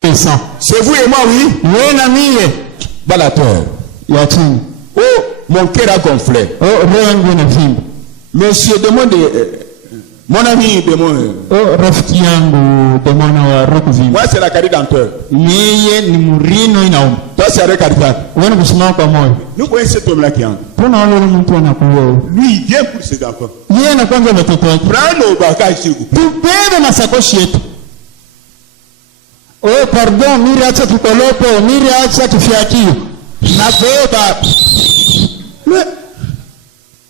C'est vous et moi, oui. Balateur. Oh, mon cœur a gonflé. Monsieur demande, mon ami demande. Moi c'est la caricature. Toi c'est la caricature. Nous voyons cet homme-là qui entre. Lui il vient pour ses enfants. Prends nos bagages s'il vous plaît. Oh pardon, miriacha tukolopo, miriacha tufiakio.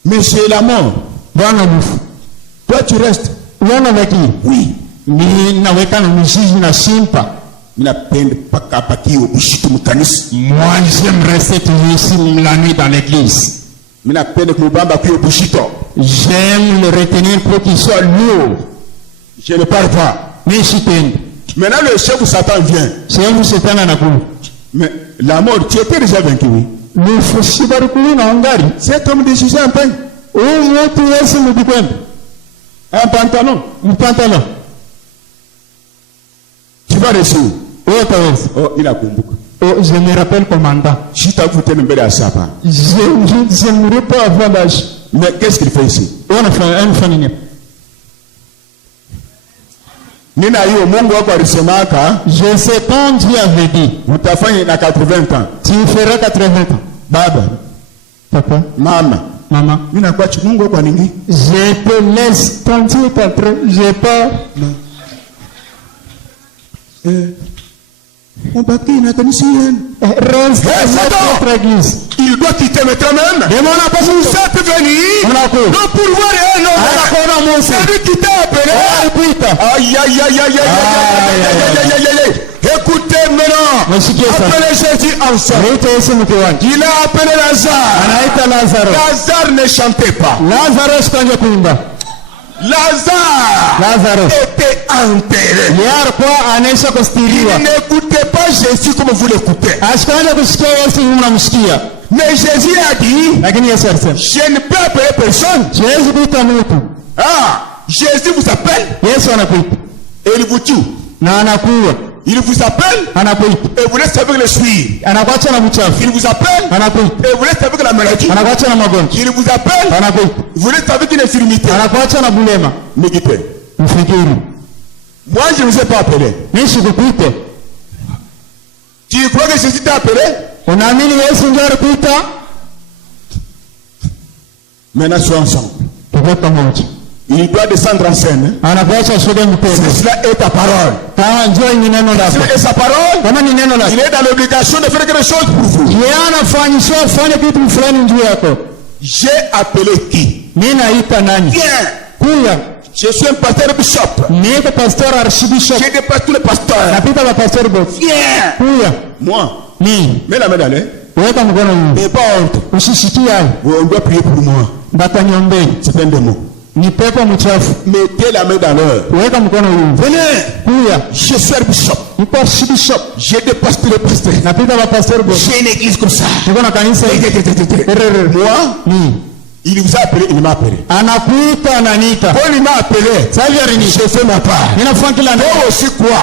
Mais c'est la mort. Toi tu restes. Oui. Moi j'aime rester toujours ici la nuit dans l'église. J'aime le retenir pour qu'il soit lourd. Je ne parle pas. Mais je t'aime. Maintenant le chef Satan vient. Mais la mort, tu étais déjà vaincu, oui. Cet homme décisé en peine. Un pantalon. Tu vas réussir. Oh, il a compris. Oh, je me rappelle commandant. Si tu as goûté le bel à ça, je n'aimerais pas avoir d'âge. Mais qu'est-ce qu'il fait ici? Je sais quand Dieu avait dit. Il a 80 ans. Tu feras 80 ans. Baba. Papa. Maman. Je te laisse tranquille, papa. J'ai peur. On va quitter notre mission. Reste dans notre église. Il doit quitter maintenant même. Vous êtes venus. Non pour voir un homme. C'est lui qui t'a appelé. Aïe aïe aïe aïe aïe. Écoutez maintenant. Appelez Jésus ensemble. Il a appelé Lazare. Lazare ne chantait pas. Lazare était enterré. Il n'écoutait pas Jésus comme vous l'écoutez. Mais Jésus a dit, je ne peux appeler personne. Ah, Jésus vous appelle et il vous tue. Il vous appelle et vous laisse avec le suie. Il vous appelle et vous laisse avec la maladie. Il vous appelle, vous laisse avec une infirmité. Méditez. Moi je ne vous ai pas appelé. Tu crois que Jésus t'a appelé? Maintenant sois ensemble. Il doit descendre en scène. Cela est ta parole. Cela est sa parole. Il est dans l'obligation de faire quelque chose pour vous. J'ai appelé qui? Viens. Je suis un pasteur bishop. J'ai dépassé tous les pasteurs. Viens. Moi. Mets la main dans l'air. Et pas honte. On doit prier pour moi. C'est plein de mots. Mettez la main dans l'heure. Venez. Je suis un bishop. J'ai des pasteurs et pasteurs. J'ai une église comme ça. Moi, il vous a appelé, il m'a appelé. Quand il m'a appelé, j'ai fait ma part. Toi aussi quoi?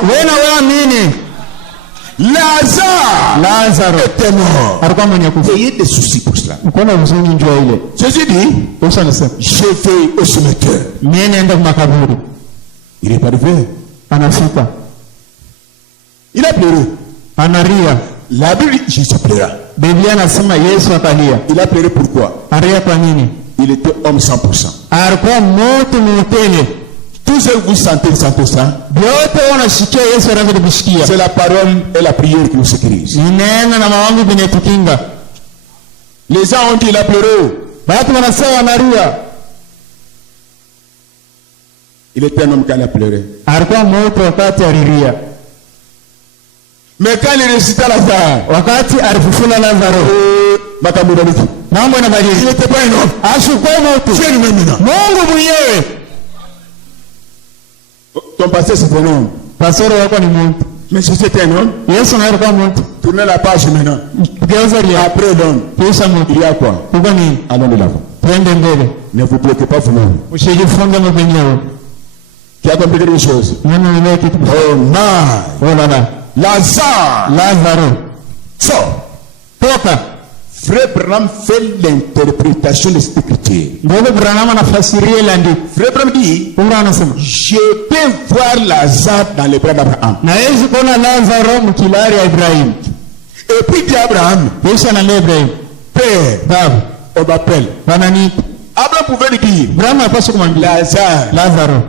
Lazare était mort. Ayez des soucis pour cela. Jésus dit, je vais au cimetière. Il est arrivé. Il a pleuré. La Bible dit Jésus pleura. Il a pleuré pourquoi? Il était homme 100%. Tout ce que vous sentez ça. C'est la parole et la prière qui nous sécurisent. Les gens ont dit il a pleuré. Il était un homme qui a pleuré. Mais quand il récita Lazare, il n'était pas un homme. Dieu lui-même maintenant. Ton pasteur c'est un homme. Mais si c'était un homme, tournez la page maintenant. Après l'homme, il y a quoi? Allons de l'avant. Ne vous bloquez pas vous-même. Tu as compris quelque chose? Oh man. Lazaro. Sors. Toka. Frère Branham fait l'interprétation de cette écriture. Frère Branham dit, je peux voir Lazare dans les bras d'Abraham. Et puis dit Abraham, Père, on m'appelle. Abraham pouvait lui dire, Lazare.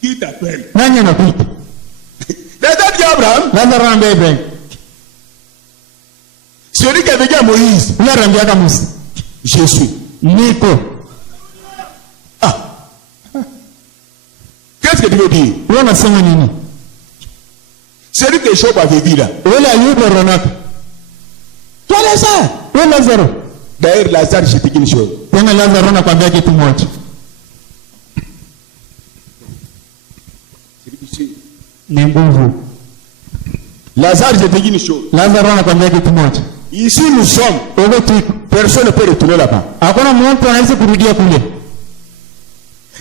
Qui t'appelle? Lazare dit Abraham. Celui qui avait dit à Moïse, je suis. Nico. Ah. Qu'est-ce que tu veux dire? Celui que Job avait vu là. Toi Lazare. D'ailleurs Lazare, je te dis une chose. Lazare, je te dis une chose. Ici nous sommes. Personne ne peut retourner là-bas.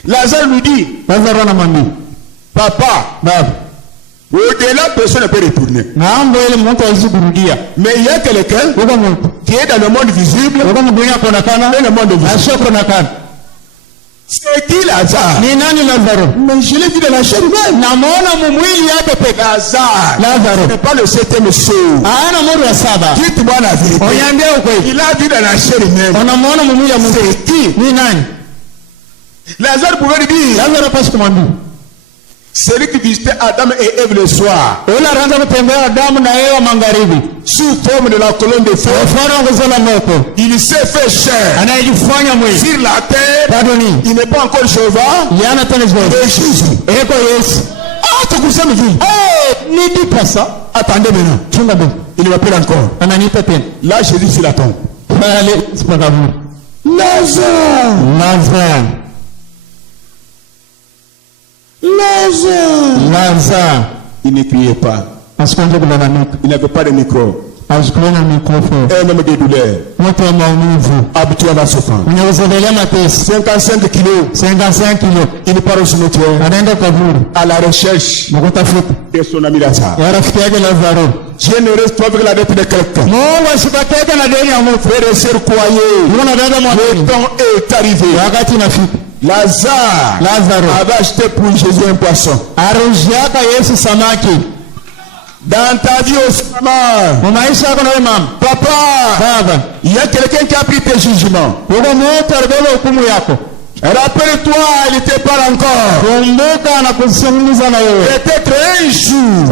Lazare lui dit, papa, au-delà, personne ne peut retourner. Mais il y a quelqu'un qui est dans le monde visible et le monde invisible. C'est qui Lazare? Mais je l'ai vu dans la chair humaine. Lazare n'est pas le septième saut. Dites-moi la vérité. Il a vu dans la chair humaine. C'est qui? Lazare pouvait lui dire, celui qui visitait Adam et Ève le soir, sous forme de la colonne de feu, il s'est fait chair sur la terre. Il n'est pas encore Jéhovah, il est Jésus. Ah, tu sais me dire, ne dis pas ça. Attendez maintenant, il m'appelle encore. Là Jésus sur la tombe. Lazare. Il ne criait pas. Il n'avait pas de micro. Un homme de douleur. Habitué à la souffrance. 55 kilos. Il part au cimetière. À la recherche de son ami Lazare. Dieu ne reste pas avec la dette de quelqu'un. Frère et sœur, croyez. Le temps est arrivé. Lazare avait acheté pour Jésus un poisson. Dans ta vie aussi, maman. Papa, il y a quelqu'un qui a pris tes jugements. Rappelle-toi, il n'était pas encore. Peut-être un jour,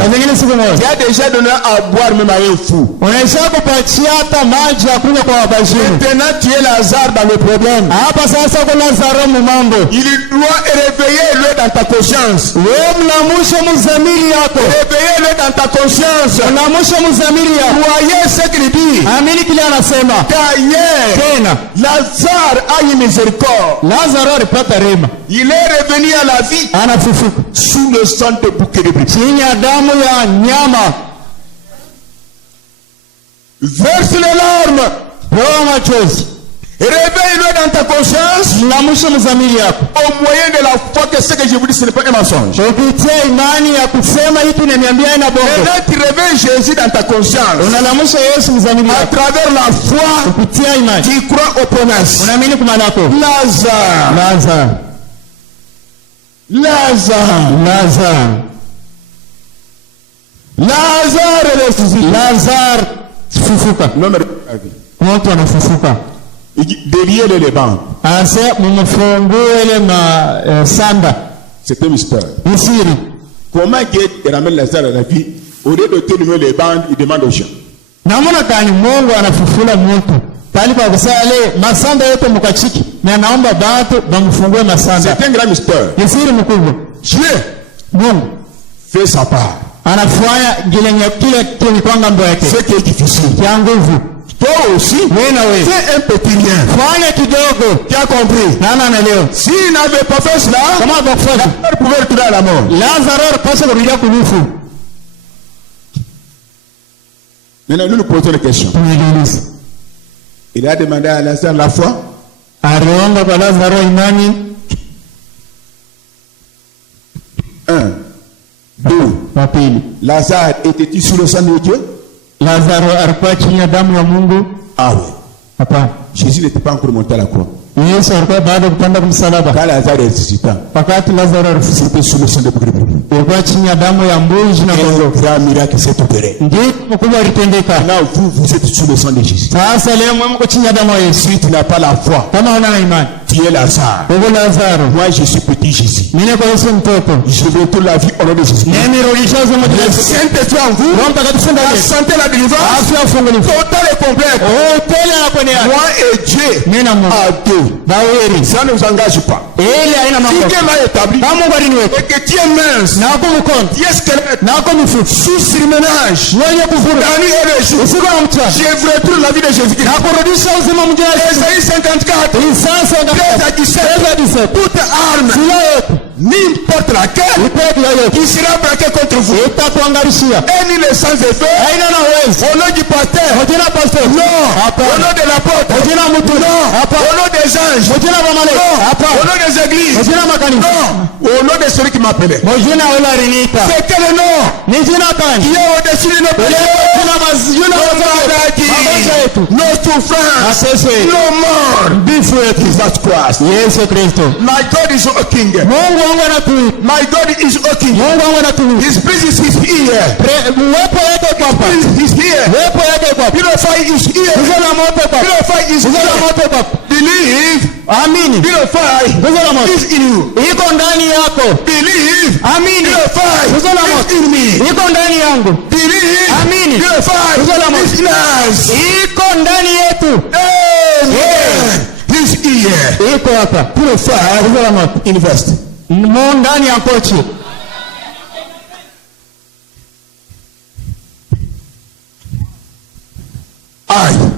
tu as déjà donné à boire même à un fou. Maintenant, tu es Lazare dans le problème. Il doit réveiller-le dans ta conscience. Réveiller-le dans ta conscience. Croyez ce qu'il dit. Car hier, Lazare a eu miséricorde. Il est revenu à la vie sous le sang de bouquet de briques. Verse les larmes. Réveille-le dans ta conscience au moyen de la foi que ce que je vous dis ce n'est pas un mensonge. Maintenant tu réveilles Jésus dans ta conscience à travers la foi. Tu crois aux promesses. Lazare est ressuscité. L'homme est ressuscité. Délier les bancs. C'est un mystère. Comment Dieu ramène Lazare à la vie? Au lieu de tenir les bandes, il demande aux gens. C'est un grand mystère. Dieu fait sa part. Ce qui est difficile. Toi aussi, fais un petit lien. Tu as compris? S'il n'avait pas fait cela, Lazare pouvait retourner à la mort. Maintenant, nous nous posons la question. Il a demandé à Lazare la foi. Deux. Papili. Lazare était-il sous le sang de Dieu? Lazaro alikuwa chini ya damu ya Mungu? Ah oui. Hapana. Jésus n'était pas encore monté à la croix. Yesu alikuwa bado kupanda kumsalaba. Quand Lazare ressuscita, Wakati Lazaro c'était sous le sang de brebis. alikuwa chini ya damu ya mbuzi na kondoo. Un grand miracle s'est opéré. Ndipo mkubwa alitendeka. Maintenant vous êtes sous le sang de Jésus. Sasa leo mko chini ya damu ya Yesu. Si tu n'as pas la foi, Kama huna imani, tu es Lazare. wewe Lazaro. Moi je suis petit Jésus. Mimi kwa Yesu mtoto. Je veux toute la vie au nom de Jésus. Mimi rudishazo Le mmoja. Saint-Esprit en vous, Roho Mtakatifu ndani la yetu. santé, la délivrance, Afya ufungulifu. totale et complète. Tele hapo ni hapo. Moi et Dieu Mimi na Mungu. à deux. Baweri. Ça ne vous engage pas. Ile haina Si mambo. Dieu m'a établi Kama Mungu aliniweka. et que tu es mince, Na hapo mkono. tu es squelette, Na hapo mfupi. sous surmenage, Mwenye kufuru. la nuit et le jour, Usiku na mchana. je retourne la vie de Jésus-Christ. Na kurudisha uzima mjini. Ésaïe 54, Sasa 13-17, toute arme, n'importe laquelle, qui sera braquée contre vous, et ni le sans effet, au nom du pasteur, non, au nom de l'apôtre, non, au nom des anges, non, au nom des églises, non, au nom de celui qui m'appelait. C'est quel nom qui est au-dessus de nos péchés, nos maladies, nos souffrances, nos morts. Jesus Christ. My God is a king. My God is a king. His presence is here. His here. Purify is here. Purify is here. Believe. Amini. Purify is in you. Iko ndani yako. Believe. Amini. Purify is in me. Iko ndani yangu. Believe. Amini. Purify is in us. Iko ndani yetu. Amen. He's here. Iko hapa. Purify. Invest. Mo ndani ya kochi. I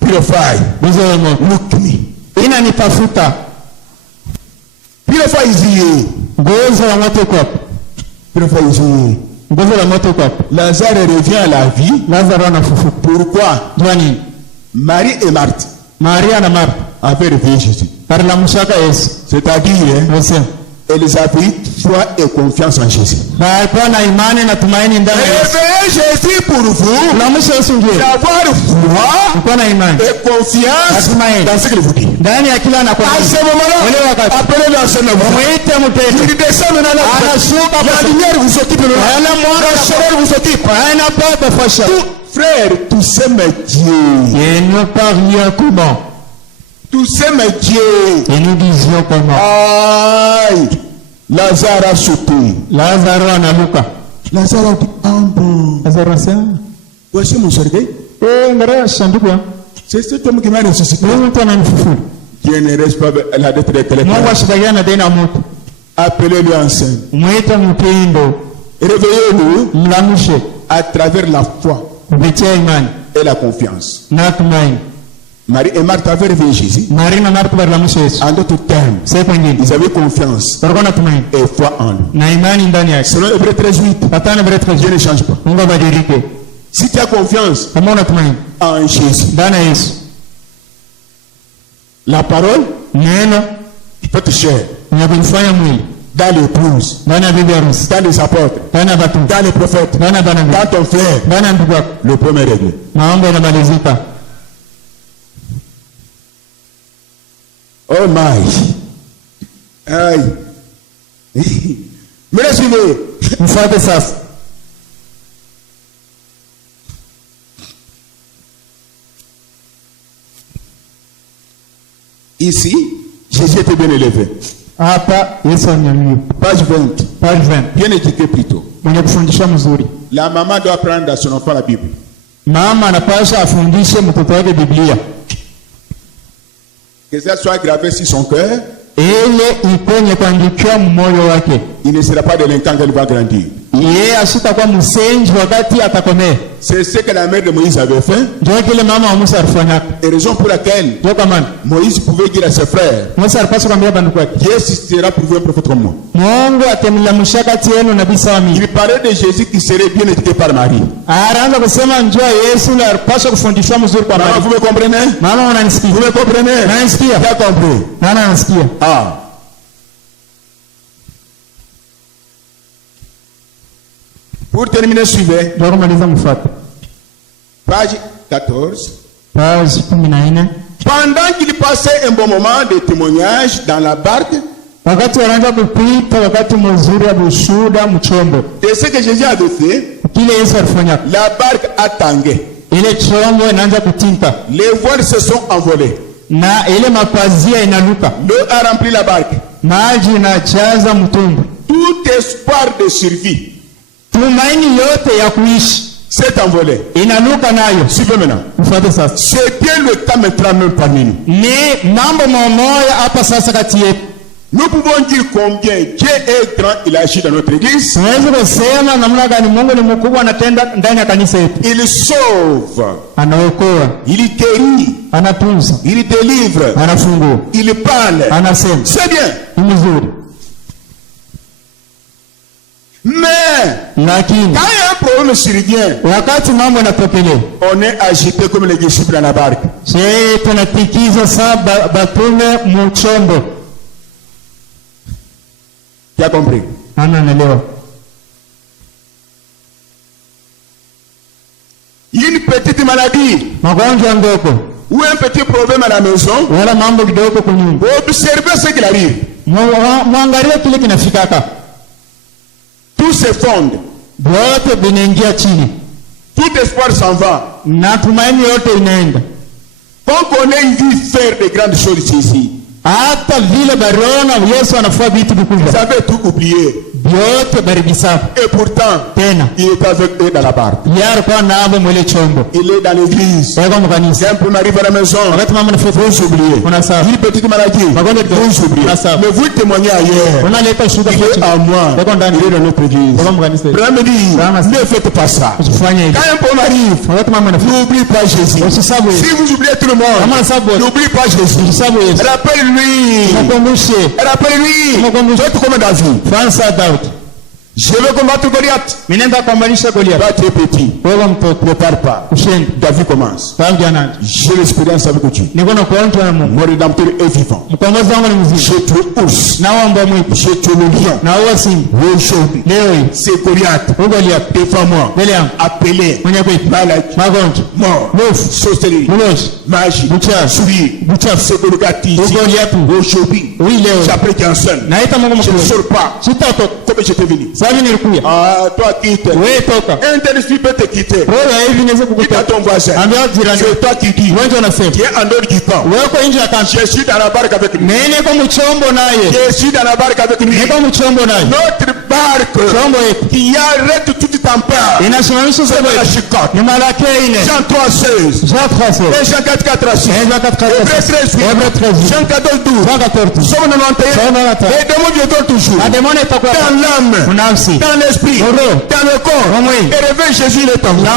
purify. Look me. Inanitafuta. Purify is here. Gozo la moto kwa. Purify is here. Gozo la moto kwa. Lazare revient à la vie. Lazaro anafufuka. Pourquoi? Nini? Marie et Marthe Maria na Martha avaient réveillé Jésus. Karilamushaka Yesu. C'est-à-dire, elles avaient foi et confiance en Jésus. Balikuwa na imani na tumaini ndani ya Yesu. Réveiller Jésus pour vous, Lamusha Yesu ndiye. d'avoir foi Kuwa na imani et confiance dans ce qu'il vous dit. ndani ya kila À anakwambia. ce moment-là, appelez-le à son nom. Muite mtendo. Il descend maintenant là. Anashuka La lumière vous occupe maintenant. Ana mwanga La chaleur vous occupe. ana baba fasha. Frère, tout ça mais Dieu. Et nous parlions comment? Tout ça mais Dieu. Et nous disions comment? Aïe. Lazare a sauté. Lazaro analuka. Lazare a dit, ah bon. Lazaro sema, Voici mon cercueil. ngara sanduku ya. C'est cet homme qui m'a ressuscité. Wewe mtu ananifufua. Dieu ne reste pas la dette de quelqu'un. Mungu ashidagana tena mtu. Appelez-le en scène. Muite mpendo. Réveillez-le Mlamushe à travers la foi kupitia imani et la confiance. na tumaini. Marie et Marthe avaient réveillé Jésus. Maria na Martha balilamusha Yesu. En d'autres termes, Sasa kwingine. ils avaient confiance Walikuwa na tumaini et foi en lui. na imani ndani yake. Selon Hébreux 13:8, Patana bretre Dieu ne change pas. Mungu abadilike. Si tu as confiance Kama una tumaini en Jésus, ndani ya Yesu. la parole Neno peut te chair linakufanya mwili dans l'épouse, ndani ya bibi harusi, dans les apôtres, ndani ya watu, dans les prophètes, ndani ya banabii, dans ton frère. ndani ya ndugu yako. Le premier réglé. Mambo yanamalizika. Oh my. Aïe. Mais là, suivez. Mfuate sasa. Ici, Jésus était bien élevé. Hapa Yesu anyanyuliwa. Page 20. Page 20. Bien éduqué plutôt. Mwenye kufundisha mzuri. La maman doit apprendre à son enfant la Bible. Mama anapasha afundishe mtoto wake Biblia. Que ça soit gravé sur son cœur. Ile ipenye kuandikiwa moyo wake. Il ne sera pas délinquant quand il va grandir. Yeye asitakuwa msenji wakati atakomea. C'est ce que la mère de Moïse avait fait. Ndio kile mama wa Musa alifanya. Et raison pour laquelle Ndio kama Moïse pouvait dire à ses frères, Musa alipaswa kumwambia banduku wake. Dieu sera prouvé un prophète comme moi. Mungu atemlamusha kati yenu nabii sawa mimi. Il parlait de Jésus qui serait bien éduqué par Marie. Araanza kusema njoo Yesu na alipaswa kufundishwa mzuri kwa Maman, Maria. vous me comprenez? Mama unanisikia? Vous me comprenez? Nanisikia? T'as compris? Nani anasikia? Ah. Pour terminer, suivez. Page 14. Pendant qu'il passait un bon moment de témoignage dans la barque, de ce que Jésus avait fait, la barque a tangué. Les voiles se sont envolées. L'eau a rempli la barque. Tout espoir de survie s'est envolé. Suivez maintenant. C'était le temps maintenant même parmi nous. Nous pouvons dire combien Dieu est grand, il agit dans notre église. Il sauve, il guérit, il délivre, il parle. C'est bien. Mais quand il y a un problème survient, on est agité comme les disciples dans la barque. Tu as compris? Une petite maladie ou un petit problème à la maison, observez ce qu'il arrive. Tout s'effondre. Tout espoir s'en va. Quand on a une vie faire de grandes choses ici, vous avez tout oublié. Et pourtant, il est avec eux dans la barque. Il est dans l'église. Quand on arrive à la maison, vous oubliez. Une petite maladie, vous oubliez. Mais vous témoignez ailleurs. Il est à moi. Il est dans notre église. Ne faites pas ça. Quand un problème arrive, n'oubliez pas Jésus. Si vous oubliez tout le monde, n'oubliez pas Jésus. Rappelle-lui. Rappelle-lui. Faites comme David. Je veux combattre Goliath. Toi tu es petit. Ne pars pas. David commence. J'ai l'expérience avec Dieu. Mon rédempteur est vivant. J'ai tué ours. J'ai tué le lion. Aujourd'hui, c'est Goliath. Devant moi. Appelé. Maladie. Mort. Sorcellerie. Magie. Souris. C'est Goliath ici. Aujourd'hui, j'appelle Johnson. Je ne sors pas. Comme j'étais venu. Ah, toi quitte. Un tel esprit peut te quitter. Quitte à ton voisin. C'est toi qui dis. Tu es en dehors du camp. Je suis dans la barque avec lui. Je suis dans la barque avec lui. Notre barque qui arrête toute tempête. C'est la chicote. Jean 3,16. Et Jean 4,4. Hébreux 13. Jean 14,12. Somme 91. Les démons viendront toujours. Dans l'âme. Dans l'esprit, dans le corps, et réveille Jésus le temps. On va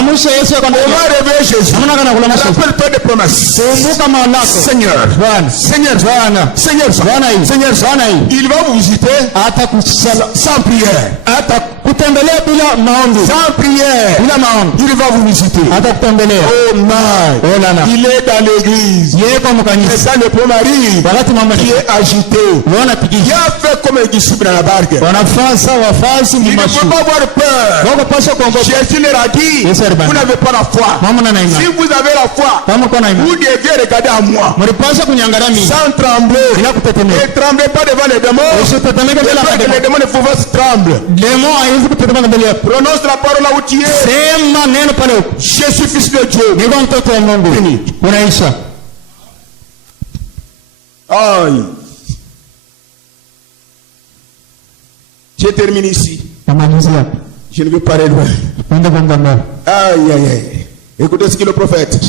réveiller Jésus. Rappelle-toi des promesses. Seigneur, il va vous visiter sans prière. Sans prière, il va vous visiter. Oh my, il est dans l'église. C'est ça le premier arrive qui est agité. Il a fait comme un disciple dans la barque. Il ne faut pas avoir peur. Jésus leur a dit, vous n'avez pas la foi. Si vous avez la foi, vous devez regarder à moi sans trembler. Ne tremblez pas devant les démons. Les démons ne font pas se trembler. Prononce la parole là où tu es. Je suis fils de Dieu. Fini. Aïe. Je termine ici. Je ne veux pas aller loin. Aïe, aïe, aïe. Écoutez ce que le prophète.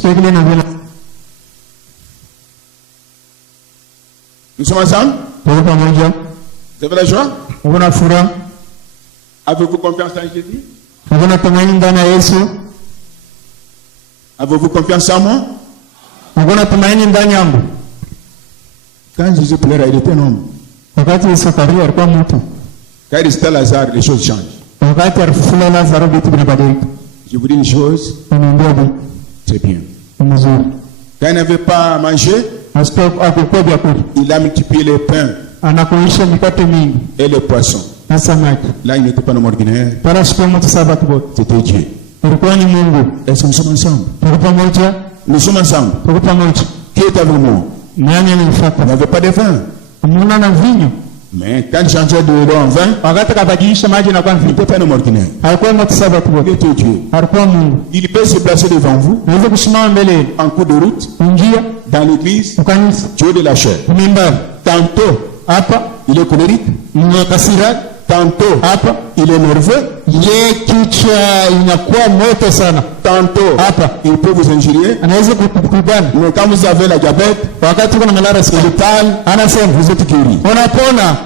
Nous sommes ensemble? Vous avez la joie? Avez-vous confiance en Jésus? Avez-vous confiance en moi? Quand Jésus pleurait, il était un homme. Quand il était Lazare, les choses changent. Je vous dis une chose, c'est bien. Quand il n'avait pas à manger, il a multiplié les pains et les poissons. na samaki. Là, il n'était pas homme ordinaire. Para siku moja Sabato bote. C'était Dieu. Ilikuwa ni Mungu. Est-ce que nous sommes ensemble? Tuko pamoja. Nous sommes ensemble. Tuko pamoja. Qui est avec moi? Nani Il alinifuata? n'y avait pas de vin. Hamna na vinyo. Mais quand changeait de l'eau en vin, Wakati kabadilisha maji na kwa il vinyo. n'était pas un homme ordinaire. Alikuwa moja Sabato Il bote. était Dieu. Alikuwa Mungu. Il peut se placer devant vous Naweza kusimama mbele en cours de route, njia dans l'église, ukanisa. Dieu de la chair. Mimba Tantôt, hapa il est colérique. mnakasira Tantôt, hapa il est nerveux. ye kichwa inakuwa moto sana. Tantôt, Hapa il peut vous injurier. anaweza kukubana. Mais quand vous avez la diabète, Wakati kuna malari il sikali parle, anasema vous êtes guéri. unapona.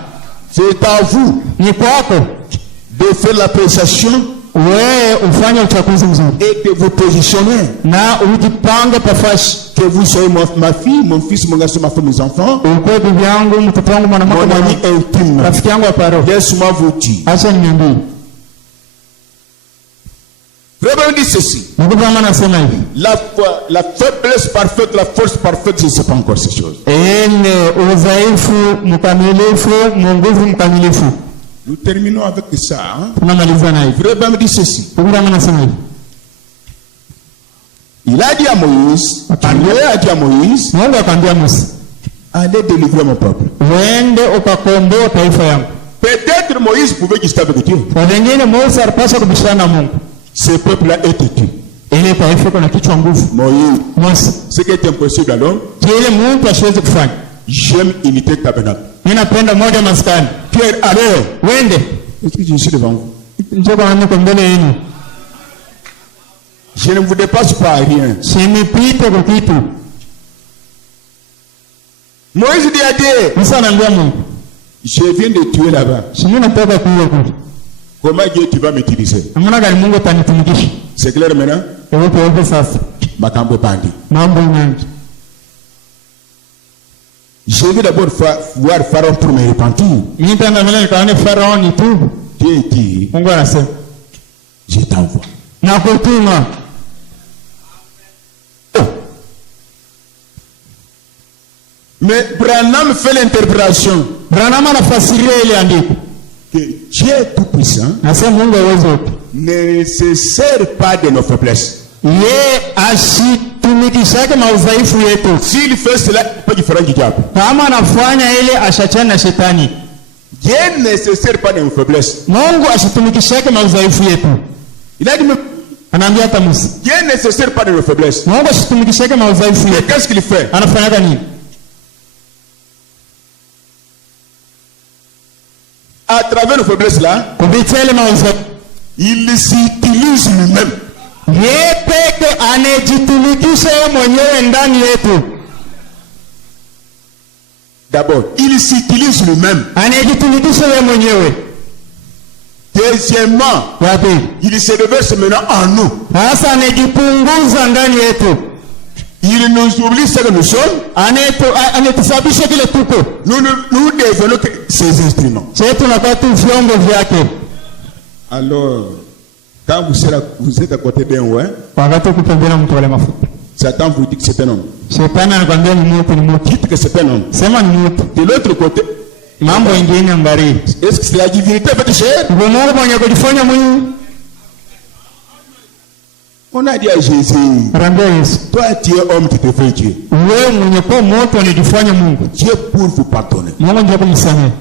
C'est à vous Ni kwako de faire l'appréciation wewe ufanye uchaguzi mzuri et de vous positionner. na ujipange pafashi. Que vous soyez ma fille, mon fils, mon garçon, ma femme, mes enfants, Ukwe bibi yangu, mtoto wangu, mon mwanamke, ami intime. rafiki yangu wa paro. Laisse-moi vous dire. Acha niambie. Vraiment dit ceci. Mungu kama anasema hivi. La faiblesse parfaite, la force parfaite, je ne sais pas encore ces choses. Udhaifu mkamilifu, nguvu mkamilifu. Nous terminons avec ça. Hein? Tunamaliza na hivi. Vraiment dit ceci. Mungu kama anasema hivi. Il a dit à Moïse, Dieu a dit à Moïse, Mungu akamwambia Musa, allez délivrer mon peuple. uende ukakomboa taifa yangu. Peut-être Moïse pouvait discuter avec Dieu. Kwa wengine Musa alipaswa kubishana na Mungu. Ce peuple-là est têtu. Ile taifa kuna kichwa nguvu. Moïse, Musa, ce qui est impossible à l'homme, kile Mungu asiwezi kufanya. j'aime unité tabernacle. Mimi napenda moja maskani. Pierre, allez. Wende. Est-ce que je suis devant vous? Njoo kwa niko mbele yenu. Je ne vous dépasse pas à rien. Sinipite kwa kitu. Moïse dit à Dieu, Musa anaambia Mungu, je viens de tuer là-bas. mimi nataka kuwa kule. Comment Dieu tu vas m'utiliser? Namna gani Mungu atanitumikisha? C'est clair maintenant? Ewe sasa. Makambo pandi. Mambo mengi. Je vais d'abord voir Pharaon pour me repentir. Mimi nitaenda mbele nikaone Farao ni tu. Dieu dit, Mungu anasema, je t'envoie. nakutuma. Mais Branham fait l'interprétation Branham anafasiria ile andiko. que Dieu tout-puissant Nasema Mungu hawezi yote. ne se sert pas de nos faiblesses. Ye asitumikishake maudhaifu yetu. S'il fait cela, il peut différent du diable. Kama anafanya ile ashachana na shetani. Dieu ne se sert pas de nos faiblesses. Mungu asitumikishake maudhaifu yetu. Il a dit, mais Anaambia hata Musa, Dieu ne se sert pas de nos faiblesses. Mungu asitumikishake maudhaifu Mais yetu. qu'est-ce qu'il fait? Anafanya nini? À travers nos faiblesses là, Kupitia ile maudhaifu. il s'utilise lui-même. Ye peke anajitumikisha yeye mwenyewe ndani yetu. D'abord, il s'utilise lui-même. Anajitumikisha yeye mwenyewe. Deuxièmement, Ya pili, il se reverse maintenant en nous. sasa anajipunguza ndani yetu. Il nous oublie ce que nous sommes. Anatusababisha kile tuko. Nous devenons que ses instruments. Sasa tunakuwa tu vyombo vyake. Alors, quand vous êtes à côté d'un ouais, Wakati ukipembea mtu wale mafuta. Satan vous dit que c'est un homme. Shetani anakuambia ni mtu ni mtu. Dites que c'est un homme. Sema ni mtu. De l'autre côté, Mambo ingine mbari. est-ce que c'est la divinité faite chair? Mungu mwenye kujifanya mwili. On a dit à Jésus, Rambia Yesu. toi tu es homme, tu te fais Dieu. Wewe mwenye kwa moto anajifanya Mungu. Dieu pour vous pardonner, Mungu ndio kumsamehe.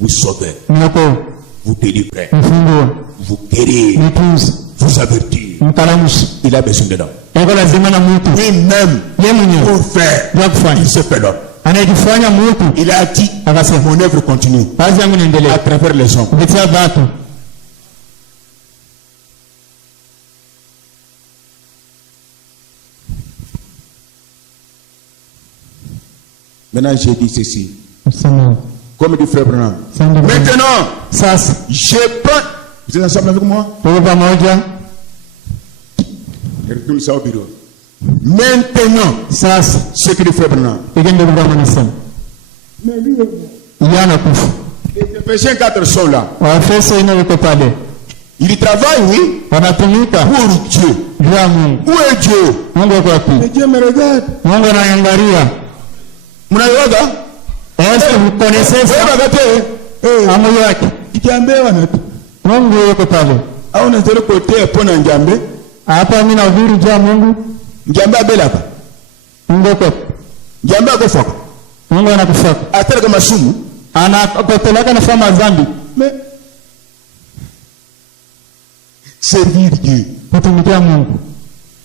vous sauver, Nako vous délivrer, mfungo. vous guérir, Mtunzi. vous avertir. Mkalamushi. Il a besoin de l'homme. Eko lazima na mtu. Lui-même, Yeye mwenyewe. pour faire, Ndio kufanya. il s'appelle l'homme. Anajifanya mtu. Il a dit, Akasema mon œuvre continue kazi yangu à inaendelea. travers les hommes. Kupitia watu. Maintenant, j'ai dit ceci. Sema. Comme dit frère Branham. Sanda. Maintenant, Sasa. je prends. Vous êtes ensemble avec moi? Tuko pamoja. Retourne ça au bureau. Maintenant, Sasa. ce que dit frère Branham. Hiki ndio Mungu anasema. Yana kufa. Les Éphésiens 4 sont là. Waefeso ina yuko pale. Ils travaillent, oui, Wanatumika pour Dieu. juu ya Mungu. Où est Dieu? Mungu yuko wapi? Mais Dieu me regarde. Mungu anaangalia. Mnayoga? Yesu mkonesesa Wewe wakati amu yake. Njambe wana tu. Mungu yuko pale. Au unataka kotea pona njambe? Hapa mimi nahubiri juu ya Mungu. Njambe abela hapa. Mungu yuko. Njambe akufa. Mungu anakufa. Ataka kama sumu. Anakopeleka na fama dhambi. Mais servir Dieu. Kutumikia Mungu.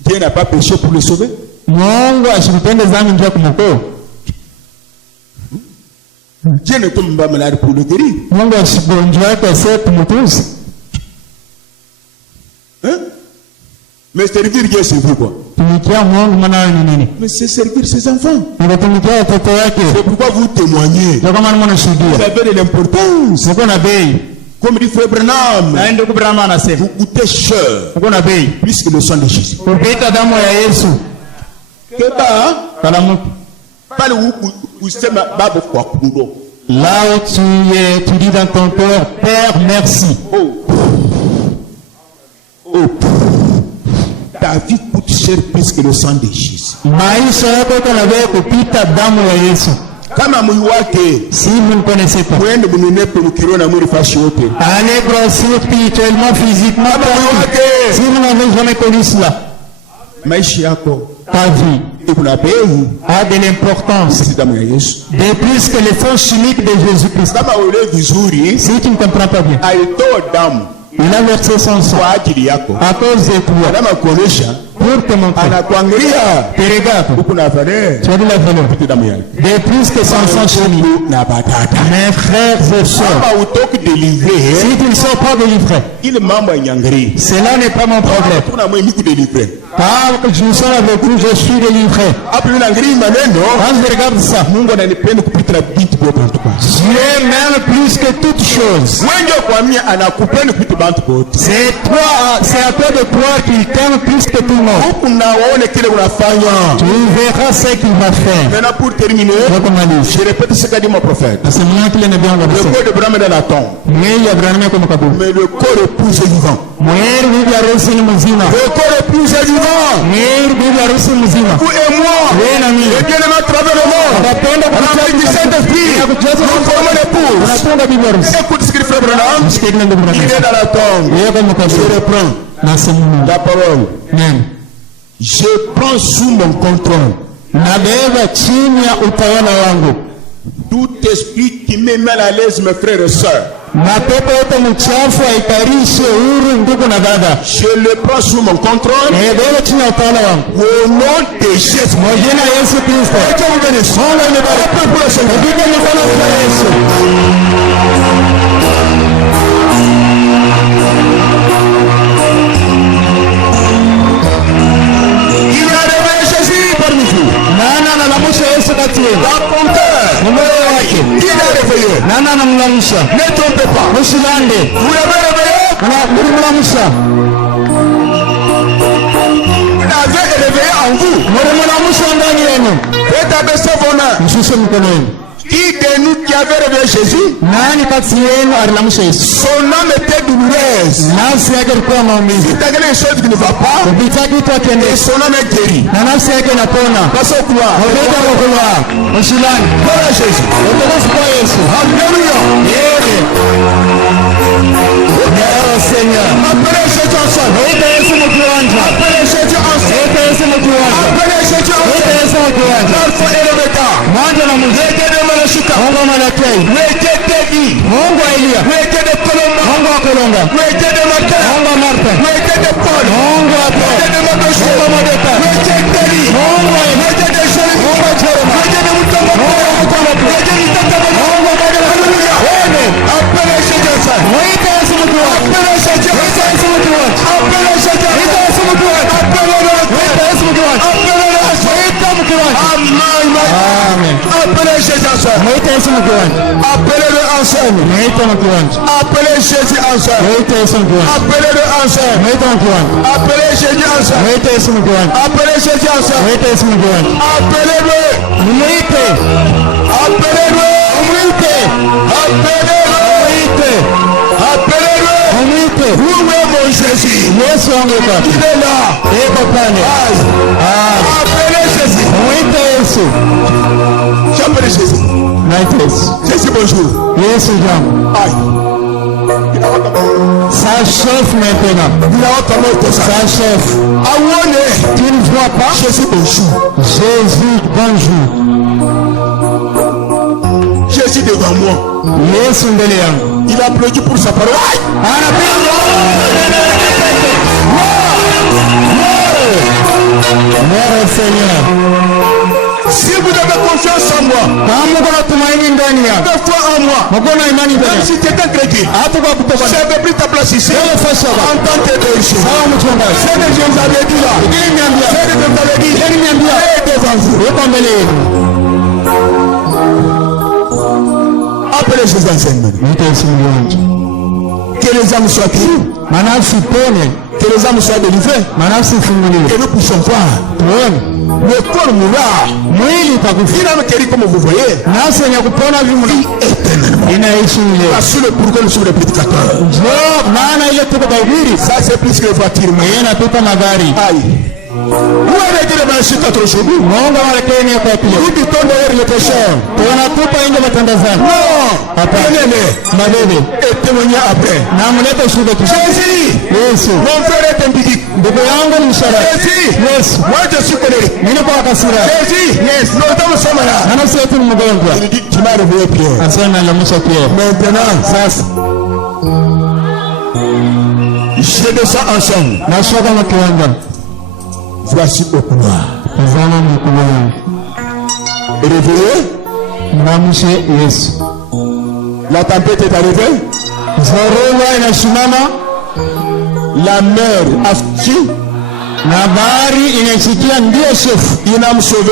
Dieu n'a pas péché pour le sauver. Mungu ashikupende dhambi ndio kumwokoa. Dieu ne tombe pas malade pour le guérir. Mungu asigonjwa kwa sababu mtusi. Hein? Mais servir Dieu c'est vous quoi? Tumikia Mungu maana ni nini? Mais c'est servir ses enfants. Tumikia watoto wake. C'est pourquoi vous témoignez. Ndio kama mnashuhudia. Vous avez de l'importance. Uko na bei. Comme dit Frère Branham. Na ndio Branham anasema. Vous coûtez cher. Uko na bei. Plus que le sang de Jésus. Kupita damu ya Yesu. Keba. Kalamu. Pale usema baba kwa kundo. Là où tu dis dans ton cœur, Père, merci. Ta vie coûte cher plus que le sang de Jésus. Maisha yako kana wewe kupita damu ya Yesu. Kama mwili wake, si vous ne connaissez pas, mwende mnenepe mkiro na mwili fashi yote. Allez grossir spirituellement, physiquement, si vous n'avez jamais connu cela. Maisha yako, ta vie, a de l'importance de plus que les forces chimiques de Jésus-Christ. Si tu ne comprends pas bien, il a versé son sang à cause de toi, pour te montrer, te regarde, tu as de la valeur de plus que son sang chimique. Mes frères et sœurs, si tu ne sors pas délivré, cela n'est pas mon problème. Car je suis avec vous, je suis délivré. Quand je regarde ça, Dieu m'aime plus que toutes choses. C'est toi, c'est à toi de croire qu'il t'aime plus que tout le monde. Tu verras ce qu'il va faire. Maintenant pour terminer, je répète ce qu'a dit mon prophète. Le corps de Branham est dans la tombe. Mais le corps épouse est vivant. Le corps épouse est vivant. Vous et moi, et bien aimé à travers le monde, on a fait du Saint-Esprit, nous formons l'épouse. Écoute ce qu'il fait Branham, il est dans la tombe. Je reprends la parole. Je prends sous mon contrôle tout esprit qui me met à l'aise, mes frères et sœurs. Je le prends sous mon contrôle au nom de Jésus. Il a réveillé Jésus parmi vous. Il a réveillé. Ne trompez pas. Vous l'avez réveillé. Vous l'avez réveillé en vous. Faites abaisser vos mains. Qui de nous qui avait réveillé Jésus? Son âme était douloureuse. Si tu as quelque chose qui ne va pas, et son âme est guérie. Passe au couloir. Voilà Jésus. Alléluia. Seigneur. Appelez Jésus ensemble. Appelez Jésus ensemble. Appelez Jésus ensemble. L'alpha et l'oméga. Mungu malakei. Weke David. Mungu Elia. Weke de Colomba. Mungu Kolomba. Weke de Martha. Mungu Martha. Weke de Paul. Mungu Paul. Weke de Madoshi. Mungu Modeka. Weke David. Mungu Weke de Jésus. Mungu Jérémie. Weke de Mutombo. Mungu Mutombo. Weke de Mutombo. Mungu Modeka. Alléluia. Amen. Appelez Jésus ensemble. Weke Jésus ensemble. Appelez Jésus ensemble. Appelez Jésus ensemble. Amen. Appelez Jésus ensemble. Appelez-le ensemble. Appelez Jésus ensemble. Appelez-le ensemble. Appelez Jésus ensemble. Appelez Jésus ensemble. Appelez-le. Appelez-le. Appelez-le. Où est mon Jésus? Il est là. Appelez Jésus. J'appelle Jésus. Jésus, bonjour. Aïe. Ça chauffe maintenant. Ça chauffe. Tu ne vois pas? Jésus bonjour. Jésus bonjour. Jésus devant moi. Yesu mbele yangu. Il a applaudi pour sa parole. Merci Seigneur. Si vous avez confiance en moi, kama uko na tumaini ndani yako, de foi en moi, uko na imani ndani même si tu es incrédule, hata kwa kutoka je vais pris ta place ici en tant que berger. sawa mchungaji. C'est que je vous avais dit là. Ili niambia, C'est que je vous avais dit. ili niambia, Devant vous. uko mbele yenu. Appelez ces enseignements. Mwite Yesu mgonjwa. Que les âmes soient guéries. Manafsi pone, Que les âmes soient délivrées. manafsi funguliwe. Que nous puissions voir. Tuone. Le corps mourra. Mwili utakufa. Il a guéri comme vous voyez. Nafsi yenye kupona vimuna inaishi milele. Parce que le pourquoi nous sommes les prédicateurs. Njoo maana ile tuko bahubiri. Ça c'est plus que voiture. Yeye anapita magari. Aïe. Où avez-vous les manchettes aujourd'hui? Mungu awaleteni hapa pia. Où dit-on d'ailleurs les pécheurs? Tunatupa nje matandazani. Non. Hapana. Tenez-les. Mabebe. Et témoignez après. Na mlete shuhuda kisha. Jésus. Yesu. Mon frère est impudique. Ndugu yangu ni mshara. Jésus. Yesu. Moi je suis colérique. Mimi kwa kasira. Jésus. Yes. Nos hommes sont malades. Na nafsi yetu ni mgonjwa. Il dit tu m'as réveillé Pierre. Asana na mwisho pia. Maintenant. Sasa Je descends ensemble. nashuka kwa kiwanja. Voici au couloir. Tazama mkuu wangu. Réveillé. Namshe Yesu. La tempête est arrivée. Zoruba inasimama. La mer a fui. Na bahari inaisikia ndio shefu. Inamsauve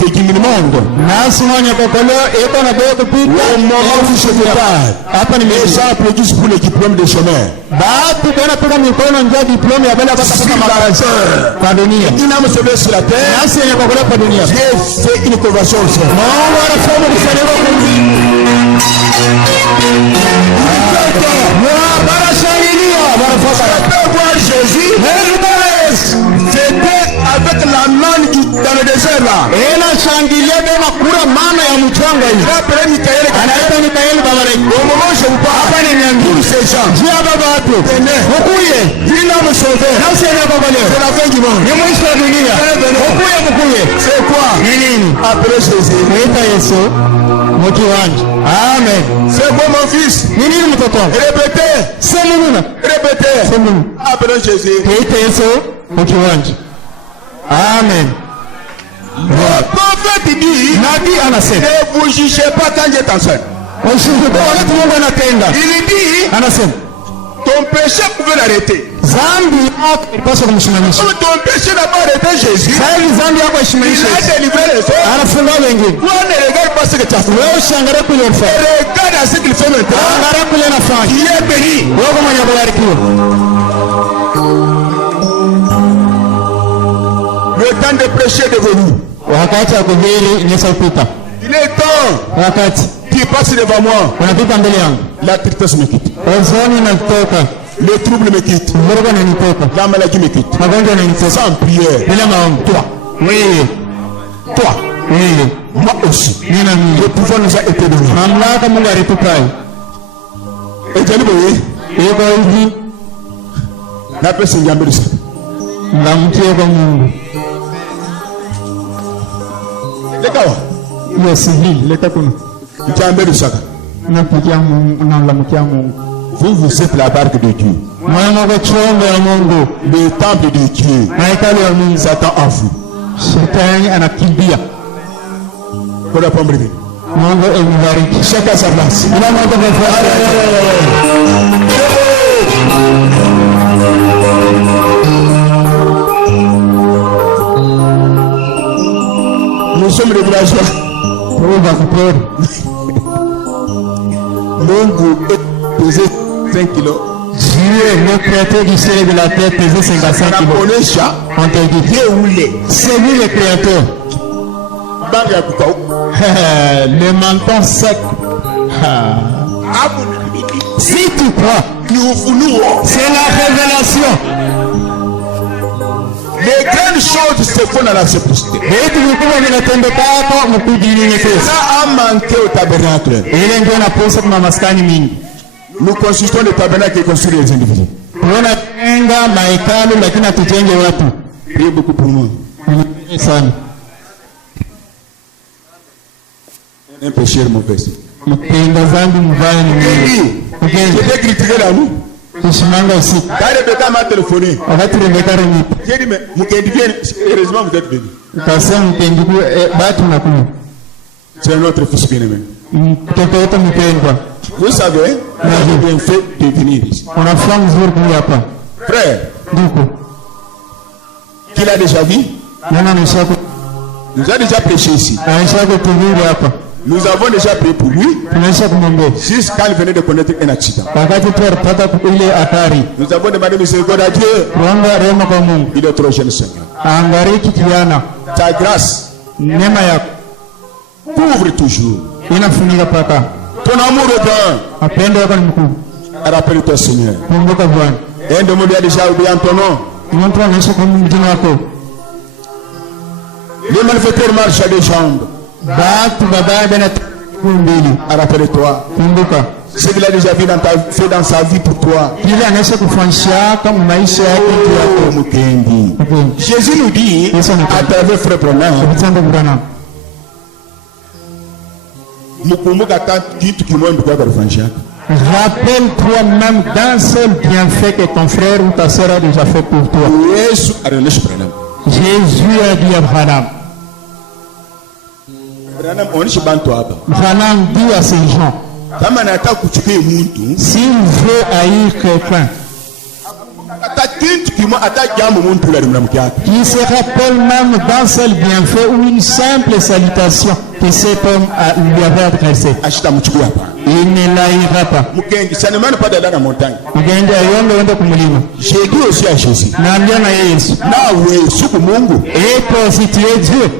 vingine monde. Nasi mwenye kokolo iko na beo kupita. Au moment où je te parle, Hapa ni les mimi. gens applaudissent pour le diplôme de chemin. Batu kana piga mikono ndio diploma ya bela bata kama makarasa kwa dunia. Inamsauve sur la terre. Nasi yenye kokolo kwa dunia. J'ai fait une conversion au ciel. Mungu anasema kusaliwa kungi. Barashangilia, barafaka. Après voir Jésus, c'était avec la manne dans le désert là. Ela shangilia tena kura maana ya mchanga hivi. Après Michael, Anaita Mikaeli baba yake. au moment où je vous parle, Hapa ni tous nyambi. ces gens, Jia baba watu. Ukuye. il a me sauvé. Nasi yenye kokolo. C'est la fin du monde. Ni mwisho wa dunia. Ukuye mkuye. C'est quoi? Ni nini? Après Jésus. Mwita Yesu mkiwanja. Amen. C'est quoi mon fils? Ni nini mtoto wangu? Répétez. Sema nini? Répétez. Sema nini? Après Jésus. Mwita Yesu mkiwanja. Amen. Le prophète dit, Nabii anasema. ne vous jugez pas quand j'étais enceinte. Ushuhuda wakati Mungu anatenda. Il dit, Anasema. ton péché pouvait l'arrêter. Zambi yako ilipaswa kumsimamisha. Comme ton péché n'a pas arrêté Jésus, Sasa hivi zambi yako il isimamishe. a délivré les autres. Anafunga wengine. Toi, ne regarde pas ce que tu as fait. Wewe usiangalie kule ulifanya. Regarde à ce qu'il fait maintenant. Angalia kule anafanya. Il est béni. Wewe kama mwenye kubarikiwa. Le temps de prêcher est devenu. Wakati wa kuhubiri imeshapita. Il est temps. Wakati Tu passes devant moi. unapita mbele yangu. La tristesse me quitte. Huzuni inatoka. Le trouble me quitte. Vurugu inanitoka. La maladie me quitte. Magonjwa yananitoka. Sans prière. Bila maombi. Toi. Wewe. Toi. Wewe. Moi aussi. Mimi na mimi. Le pouvoir nous a été donné. Mamlaka Mungu alitupa. Et tu as dit, Iko hivi. la personne qui a mis ça. Ndamtie kwa Mungu. Les gars, Yes, hii leta kuna. tu as mis ça. Napikia Mungu, namlamukia Mungu. Vous êtes la barque de Dieu. Mwana kwa chombo ya Mungu. Le temple de Dieu. Na hekalu ya Mungu. Satan en fou. Shetani anakimbia. Pour la pomme. Mungu ambariki. Chacun sa place. Ila moto kwa Nous sommes les villageois. Prova kupori. Mungu est pesé 5 kilos. Dieu, le créateur du ciel et de la terre, pesait 55 kilos. Onesha. On te dit, Dieu roulé. c'est lui le créateur. Banga ya kukau. Le menton sec. Si tu crois, Ni ufunuo. c'est la révélation. Les grandes choses se font dans la simplicité. Vitu vikubwa vinatendeka hapo mkujinyenyekeza. Ça a manqué au tabernacle. Ile ndio inaposa kuna maskani mingi. Nous construisons des tabernacles et construisons les individus. Tunajenga mahekalu lakini hatujenge watu. Priez beaucoup pour moi. Sana. Un pécheur mauvais. Mpenda zambi mbaya ni mimi. Je t'ai critiqué là nous. Tusimanga usiku. Quand Rebecca m'a téléphoné. Wakati Rebecca renipa. J'ai dit mais Mukendi vient, heureusement vous êtes venu. Kasema Mukendi batu nakuja. C'est notre fils bien-aimé. Mtoto wetu mpendwa. Vous savez, on a bien fait de venir ici. On a fait mzuri kuja hapa. Frère. Duko. Qu'il a déjà vu? Nana nishako. Nous a déjà prêché ici. Nishako tuhuri hapa. Nous avons déjà prié pour lui. Juste quand il venait de connaître un accident. Nous avons demandé miséricorde à Dieu. Il est trop jeune, Seigneur. Ta grâce couvre toujours. Ton amour est grand. Rappelle-toi, Seigneur. Un de nous a déjà oublié en ton nom. Les malfaiteurs marchent à des jambes. Rappelle-toi ce qu'il a déjà fait dans sa vie pour toi. Jésus nous dit à travers Frère Branham, rappelle-toi même d'un seul bienfait que ton frère ou ta soeur a déjà fait pour toi. Jésus a dit à Branham. Branham dit à ces gens, s'il veut haïr quelqu'un, qui se rappelle même d'un seul bienfait ou une simple salutation que cet homme lui avait adressée, il ne l'haïra pas. J'ai dit aussi à Jésus, et toi aussi tu es Dieu.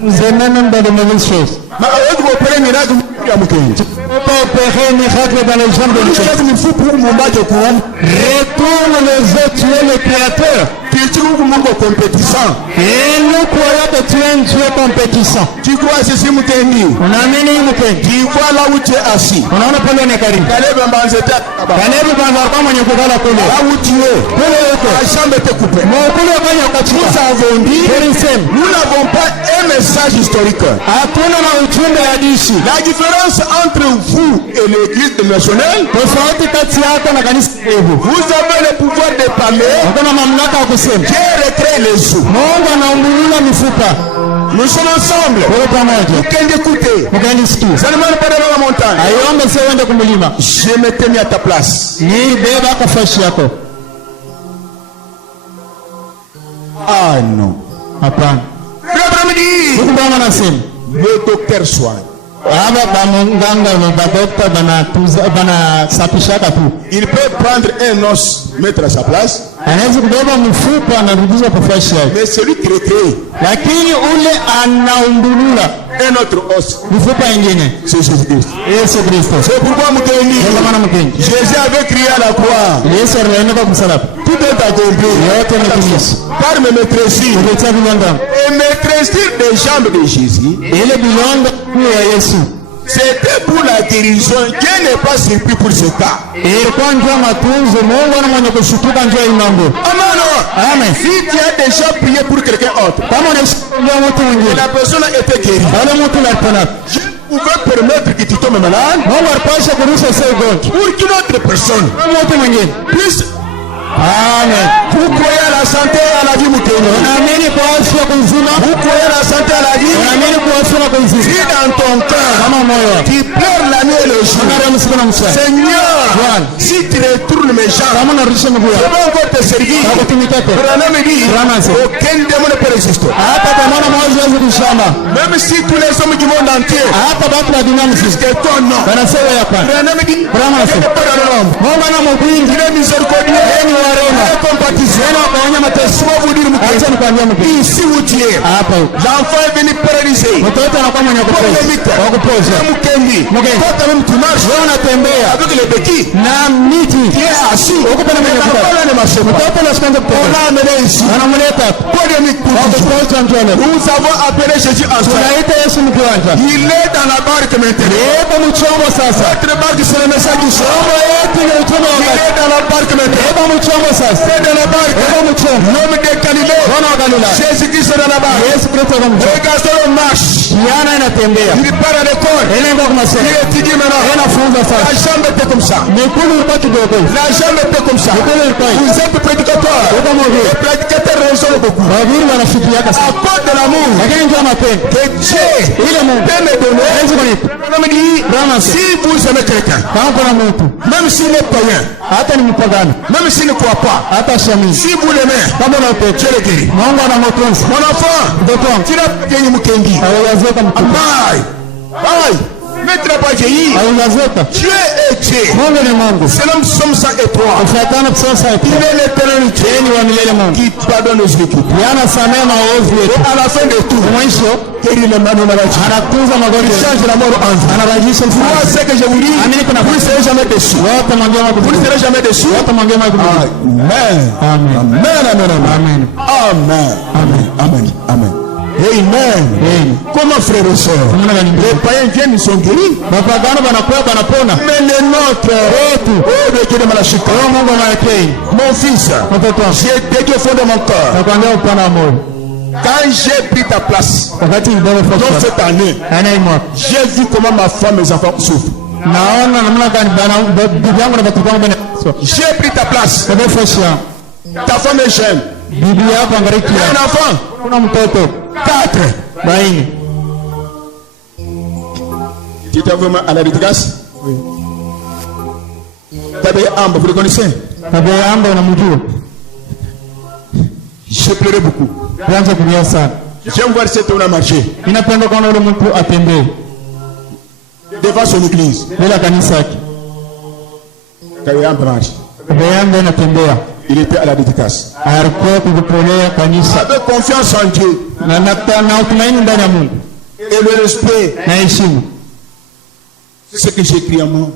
Nous aimons dans les mauvaises choses. On ne peut pas opérer un miracle dans les jambes de Dieu. Retourne les autres, tu es le créateur. Et nous croyons que tu es un Dieu compétissant. Tu crois ceci, Mukendi? On a amené Mukendi. Tu vois là où tu es assis. On a appelé Nekari. Là où tu es. La chambre était coupée. Nous avons dit, nous n'avons pas un message historique. La différence entre vous et l'église nationale, vous avez le pouvoir de parler. Dieu recrée les sous. Nous sommes ensemble. Vous écoutez. Ça ne m'a pas dans la montagne. Je m'étais mis à ta place. Ah non. Le docteur soigne. Il peut prendre un os, mettre à sa place. Mais celui qui recrée un autre os, c'est Jésus-Christ. C'est pourquoi Jésus avait crié à la croix. Tout est accompli par me maîtriser. Et maîtriser les jambes de Jésus, c'était pour la guérison. Dieu n'est pas surpris pour ce cas. Amen. Si tu as déjà prié pour quelqu'un autre, la personne a été guérie, je pouvais permettre que tu tombes malade pour qu'une autre personne puisse. Amen. Vous croyez à la santé, à la vie, Mukendi? Vous croyez à la santé, à la vie? Si dans ton cœur tu pleures la nuit et le jour, Seigneur, si tu retournes mes jambes, je vais encore te servir. Branham dit, aucun démon ne peut résister. Même si tous les hommes du monde entier jusqu'à toi, non. Branham dit, il est miséricordieux. Ici où tu es, l'enfant est venu paralysé. Toi même tu marches avec les béquilles. Tu es assis. On l'a amené ici. Nous avons appelé Jésus ensemble. Il est dans la barque maintenant. Notre barque, c'est le message du soir. Il est dans la barque maintenant. C'est dans la barque. L'homme de Galilée. Jésus-Christ est dans la barque. Regardez le marche. Il part à l'école. Il étudie maintenant. La jambe était comme ça. La jambe était comme ça. Vous êtes prédicateur. Les prédicateurs raisonnent beaucoup. À cause de l'amour que Dieu peut me donner. Si vous aimez quelqu'un, même s'il n'est pas rien, même s'il ne croit pas, si vous l'aimez, Dieu le guérit. Mon enfant, tu n'as pas gagné Mukendi. Maître n'a pas vieilli. Dieu est Dieu. C'est l'homme somme ça et toi. Il est l'éternel Dieu qui pardonne les équipes. Et à la fin de tout, il change la mort en vie. Moi, ce que je vous dis, vous ne serez jamais déçus. Vous ne serez jamais déçus. Amen. Amen. Amen. Amen. Amen. Amen. Amen. Comment frères et sœurs, les païens viennent, ils sont guéris. Mais les nôtres, mon fils, j'ai dédié au fond de mon corps. Quand j'ai pris ta place, dans cette année, j'ai vu comment ma femme et mes enfants souffrent. J'ai pris ta place. Ta femme est jeune. Un enfant. 4. Tu étais vraiment à la dédicace? Oui. Tabé Amba, vous le connaissez? Tabé Amba, on a mouru. J'ai pleuré beaucoup. J'aime voir cet homme marcher. Devant son église. Tabé Amba marche. Il était à la dédicace. Avait confiance en Dieu. Et le respect. C'est ce que j'ai écrit à moi.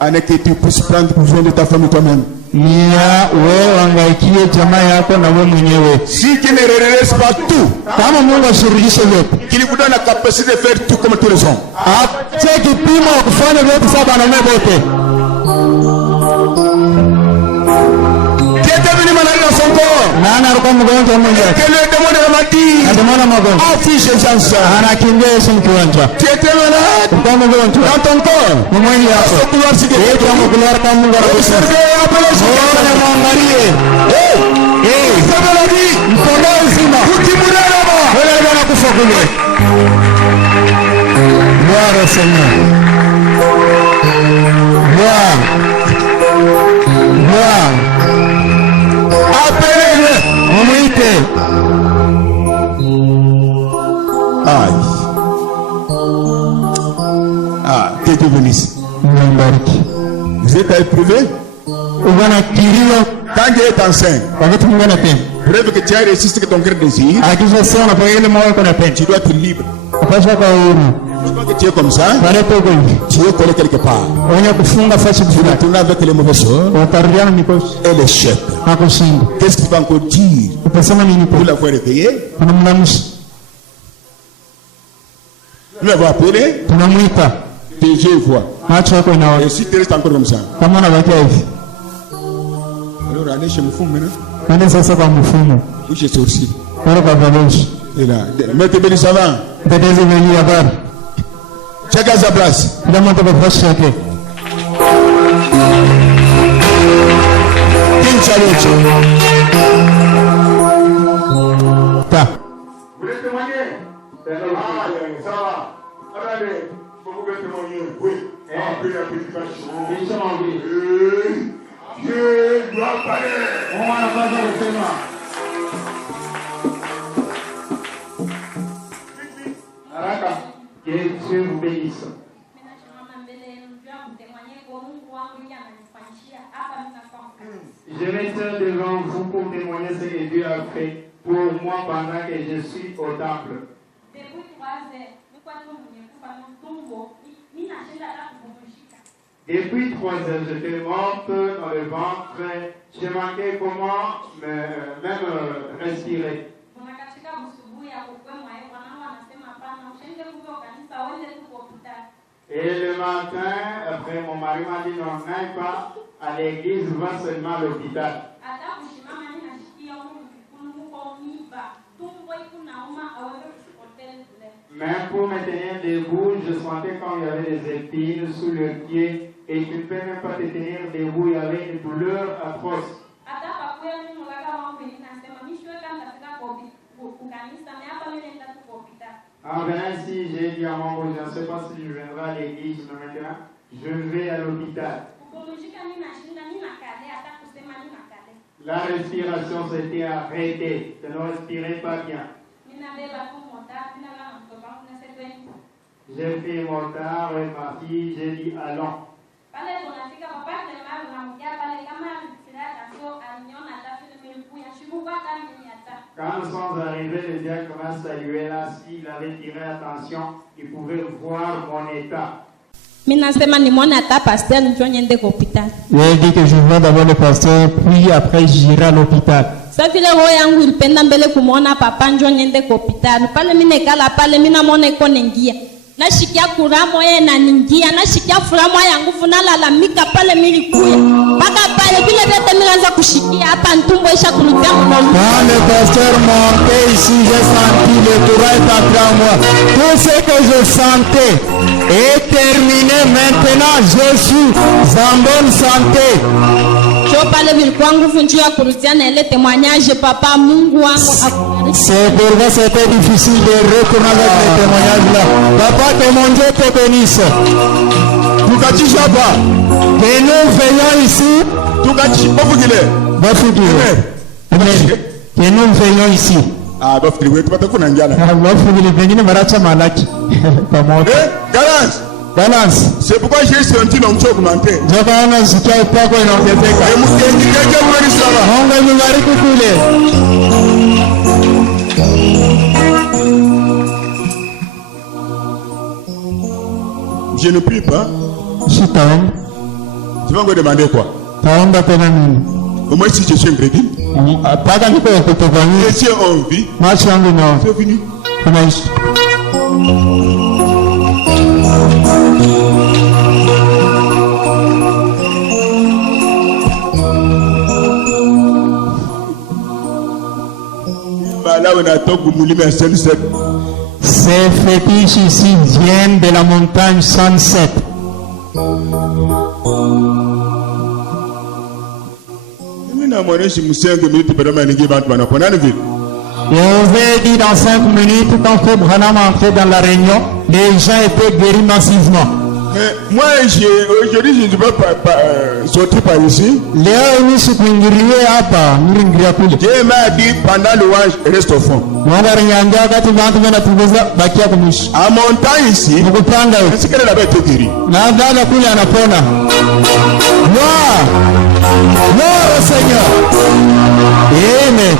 Avec que tu puisses prendre besoin de ta femme et toi-même. Si tu ne réalises pas tout, qu'il vous donne la capacité de faire tout comme tous les hommes. Que le démon m'a dit, affiche les gens. Tu étais malade dans ton corps. Gloire au Seigneur. Gloire. Appelez-le. Aïe. Ah, que Dieu bénisse. Vous êtes éprouvé? Quand Dieu est enceinte, preuve que tu as réussi ce que ton cœur désire, tu dois être libre. Je crois que tu es comme ça. Tu es collé quelque part. Tu vas tourner avec les mauvais sorts et les chefs. Qu'est-ce qu'il va encore dire pour l'avoir réveillé? Nous l'avons appelé. Tes yeux voient. Et si tu restes encore comme ça, alors allez chez Moufoum maintenant. Où j'ai sorti. Et là, mettez béni savant. Chacun sa place. Vous voulez témoigner? Ça va. Regardez, vous pouvez témoigner. Oui. Après la prédication. Dieu doit parler. On va la passer le témoin. Que Dieu vous bénisse. Je m'étais devant vous pour témoigner ce que Dieu a fait pour moi pendant que je suis au temple. Et puis 3 heures, j'étais morte dans le ventre. Je manquais comment même respirer. Et le matin, après mon mari m'a dit non, n'aille pas à l'église, va seulement à l'hôpital. Même pour me tenir debout, je sentais quand il y avait des épines sous le pied et tu ne peux même pas te tenir debout, il y avait une douleur atroce. En venant ici, j'ai dit à mon beau, je ne sais pas si je viendrai à l'église, mais maintenant, je vais à l'hôpital. La respiration s'était arrêtée, je ne respirais pas bien. J'ai fait mon temps, reparti, j'ai dit allons. Quand nous sommes arrivés, le diacre m'a salué là, s'il avait tiré attention, il pouvait voir mon état. Il dit que je vois d'abord le pasteur, puis après j'irai à l'hôpital. Nashikia kuramo ye na ningia nashikia furamo yangu funalalamika pale milikuya mpaka pale vile vyote milanza kushikia hapa ntumbo isha kurudia mnono. Quand le pasteur montait ici, j'ai senti le courant est entré en moi. Tout ce que je sentais est terminé. Maintenant je suis en bonne santé. Pale vilikuwa nguvu njoo ya kurudia na ile témoignage papa Mungu wangu. C'est pourquoi c'était difficile de retourner avec les témoignages là. Papa, que mon Dieu te bénisse. Que nous veillons ici. Que nous veillons ici. Balance. C'est pourquoi j'ai senti l'onction augmenter. Je ne prie pas. Tu vas encore demander quoi? Au moins si je suis un crédit. Et si on vit, c'est fini. Ces fétiches ici viennent de la montagne Sunset. Et on veut dire dans 5 minutes, quand Frère Branham entrait dans la réunion, les gens étaient guéris massivement. Mais moi, aujourd'hui, je ne peux pas sortir par ici. Dieu m'a dit pendant le louange, reste au fond. En montant ici, est-ce qu'elle avait été guérie? Gloire au Seigneur. Amen.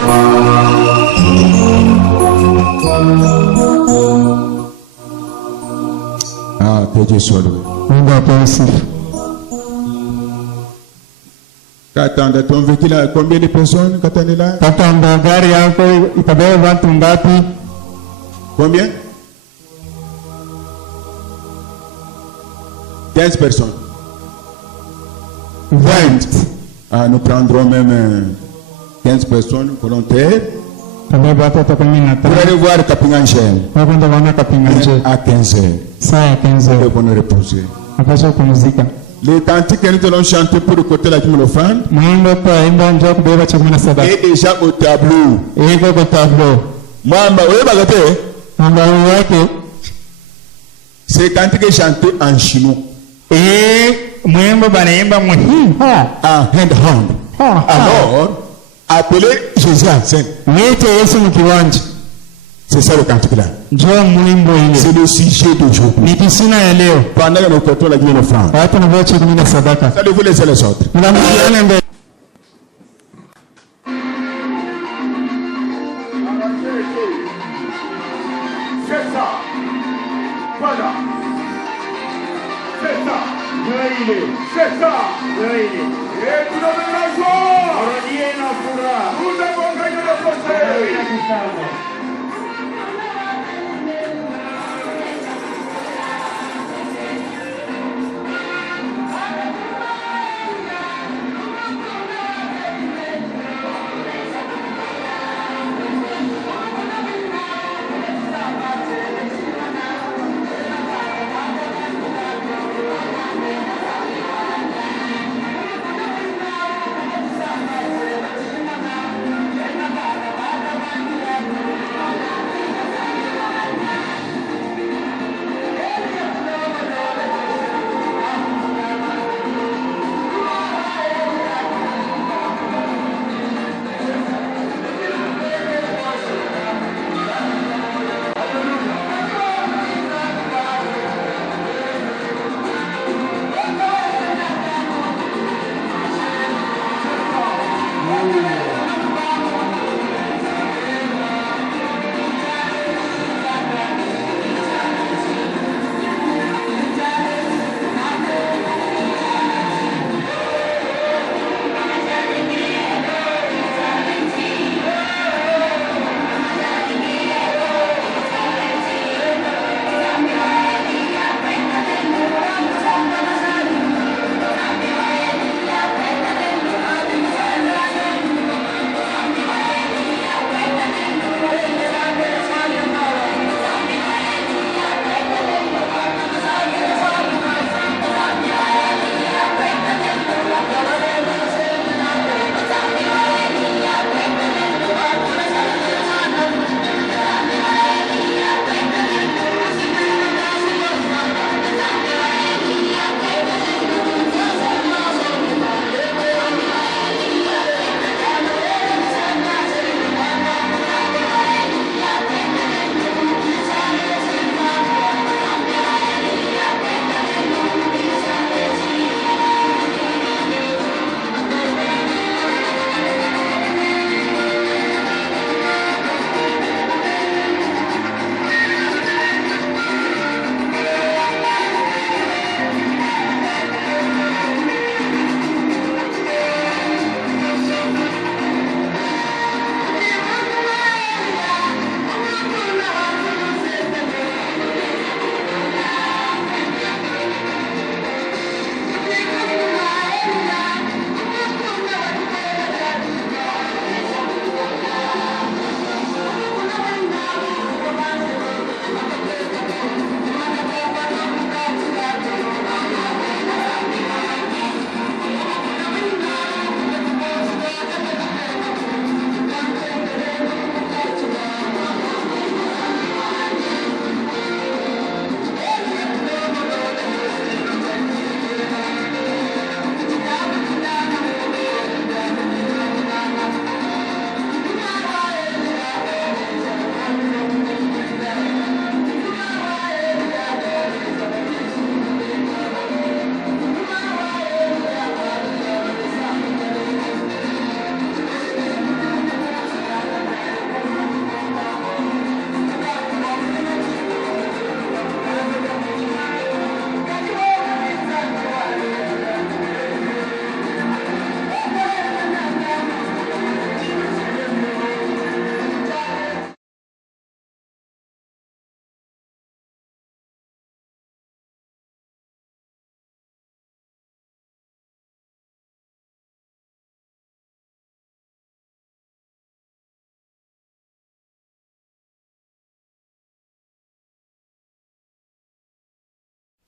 Ah, que Dieu soit loué. Katanda, ton véhicule a combien de personnes? Katanda, combien? 15 personnes. 20. Ah, nous prendrons même 15 personnes volontaires. Pour aller voir Kapingangel à 15 heures. Pour nous reposer. Les cantiques que nous allons chanter pour le côté de la l'offrande est déjà au tableau. Ces cantiques chantés en chinois. En hand. Alors, appelez Jésus en scène. C'est ça le cantique là. C'est le sujet d'aujourd'hui. Pendant que nous comptons la gueule offrande. Ça devait laisser les autres. C'est ça. Voilà. C'est ça. C'est ça. Oui. Et nous avons la joie. Rodie na furaha. Nous avons gagné le procès.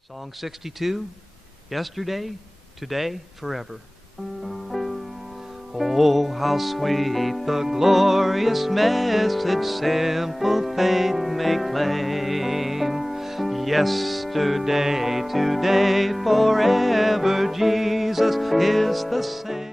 Song 62, Yesterday, Today, Forever. Oh, how sweet the glorious message simple faith may claim. Yesterday, today, forever, Jesus is the same.